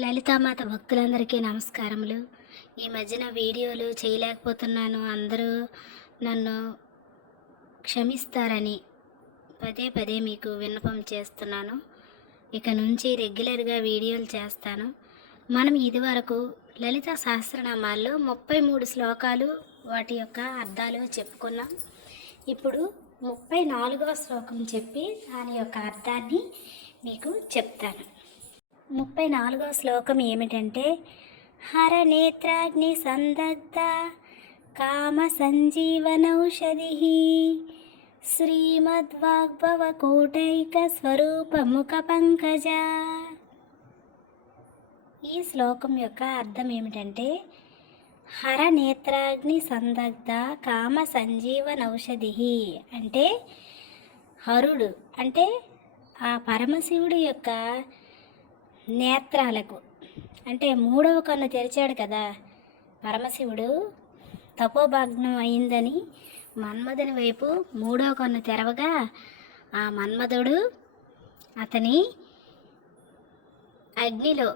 లలితామాత భక్తులందరికీ నమస్కారములు. ఈ మధ్యన వీడియోలు చేయలేకపోతున్నాను. అందరూ నన్ను క్షమిస్తారని పదే పదే మీకు విన్నపం చేస్తున్నాను. ఇక నుంచి రెగ్యులర్గా వీడియోలు చేస్తాను. మనం ఇదివరకు లలిత సహస్రనామాల్లో 33 శ్లోకాలు వాటి యొక్క అర్థాలు చెప్పుకున్నాం. ఇప్పుడు 34వ శ్లోకం చెప్పి దాని యొక్క అర్థాన్ని మీకు చెప్తాను. 34వ శ్లోకం ఏమిటంటే, హర నేత్రాగ్ని సందగ్ధ కామ సంజీవనౌషధి శ్రీమద్వాగ్భవ కూటైక స్వరూపముఖ పంకజ. ఈ శ్లోకం యొక్క అర్థం ఏమిటంటే, హర నేత్రాగ్ని సందగ్ధ కామ సంజీవనౌషధి అంటే హరుడు అంటే ఆ పరమశివుడి యొక్క నేత్రాలకు అంటే మూడవ కన్ను తెరిచాడు కదా పరమశివుడు. తపోభగ్నం అయిందని మన్మధుని వైపు మూడవ కన్ను తెరవగా ఆ మన్మధుడు అతని అగ్నిలో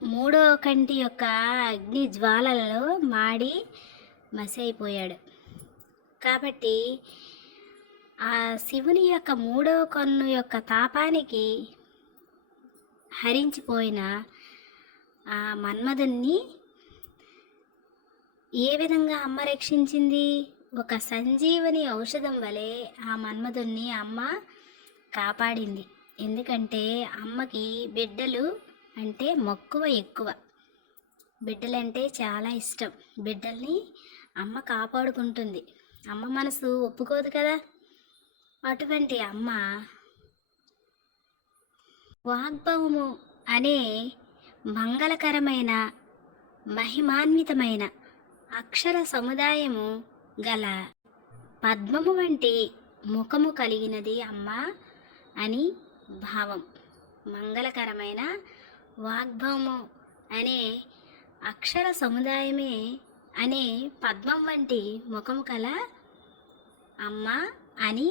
మూడవ కంటి యొక్క అగ్ని జ్వాలలలో మాడి మసి అయిపోయాడు. కాబట్టి ఆ శివుని యొక్క మూడవ కన్ను యొక్క తాపానికి హరించిపోయిన ఆ మన్మధుణ్ణి ఏ విధంగా అమ్మ రక్షించింది? ఒక సంజీవని ఔషధం వలె ఆ మన్మధుణ్ణి అమ్మ కాపాడింది. ఎందుకంటే అమ్మకి బిడ్డలు అంటే మక్కువ ఎక్కువ. బిడ్డలంటే చాలా ఇష్టం. బిడ్డల్ని అమ్మ కాపాడుకుంటుంది. అమ్మ మనసు ఒప్పుకోదు కదా. అటువంటి అమ్మ వాగ్భవము అనే మంగళకరమైన మహిమాన్వితమైన అక్షర సముదాయము గల పద్మము వంటి ముఖము కలిగినది అమ్మ అని భావం. మంగళకరమైన వాగ్భవము అనే అక్షర సముదాయమే అనే పద్మం వంటి ముఖము కల అమ్మ అని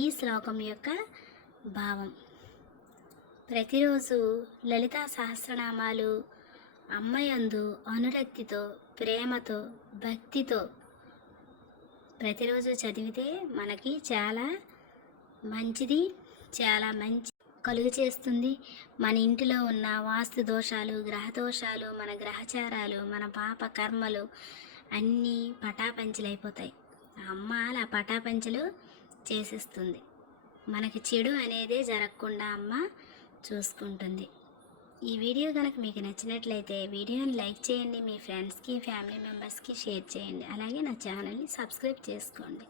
ఈ శ్లోకం యొక్క భావం. ప్రతిరోజు లలితా సహస్రనామాలు అమ్మయందు అనురక్తితో, ప్రేమతో, భక్తితో ప్రతిరోజు చదివితే మనకి చాలా మంచిది, చాలా మంచి కలుగు చేస్తుంది. మన ఇంటిలో ఉన్న వాస్తు దోషాలు, గ్రహ దోషాలు, మన గ్రహచారాలు, మన పాప కర్మలు అన్నీ పటాపంచలైపోతాయి. అమ్మ అలా పటాపంచలు చేసేస్తుంది. మనకి చెడు అనేది జరగకుండా అమ్మ చూసుకుంటుంది. ఈ వీడియో కనుక మీకు నచ్చినట్లయితే వీడియోని లైక్ చేయండి, మీ ఫ్రెండ్స్కి, ఫ్యామిలీ మెంబర్స్కి షేర్ చేయండి. అలాగే నా ఛానల్ని సబ్స్క్రైబ్ చేసుకోండి.